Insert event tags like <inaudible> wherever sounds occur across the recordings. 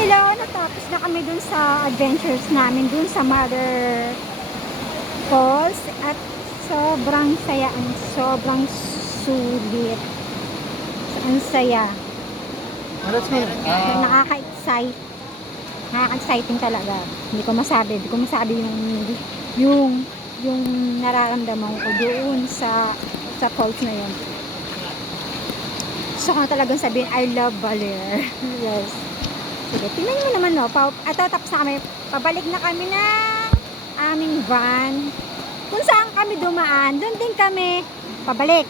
Hello, natapos na kami dun sa adventures namin dun sa Mother Falls at sobrang saya, ang sobrang sulit. Ang saya. Ah, Nakaka-excite. Nakaka-exciting talaga. Hindi ko masabi, hindi ko masabi yung yung yung nararamdaman ko doon sa sa falls na yun. Gusto ko na talagang sabihin, I love Baler. <laughs> yes. Sige, tingnan mo naman, no. Pa, ito, tapos na kami. Pabalik na kami ng aming van. Kung saan kami dumaan, doon din kami pabalik.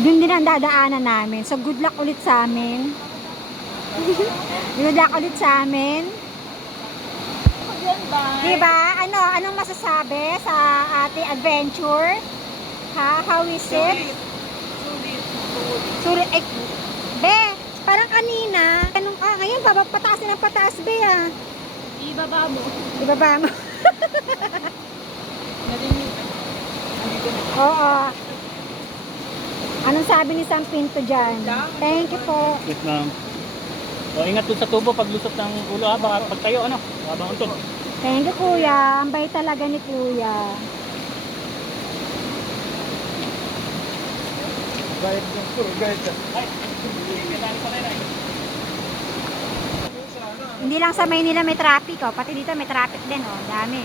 Doon din ang dadaanan namin. So, good luck ulit sa amin. <laughs> good luck ulit sa amin. Diba? Ano, anong masasabi sa ating adventure? Ha? How is it? Sulit. Eh, be, parang kanina. Anong ka? Ngayon, baba, pataas na ng pataas, be, ah. Ibaba mo. Ibaba mo. <laughs> Narinig. Oo. Anong sabi ni Sam Pinto dyan? Thank you po. wait lang. O, ingat dun sa tubo pag lusot ng ulo ha. Baka pag tayo ano. Habang untog. Thank you, kuya. Ang bait talaga ni kuya. Guide. Guide. Ay, kailangan pa rin ay. Hindi lang sa Maynila may traffic, oh. Pati dito may traffic din, oh. Dami.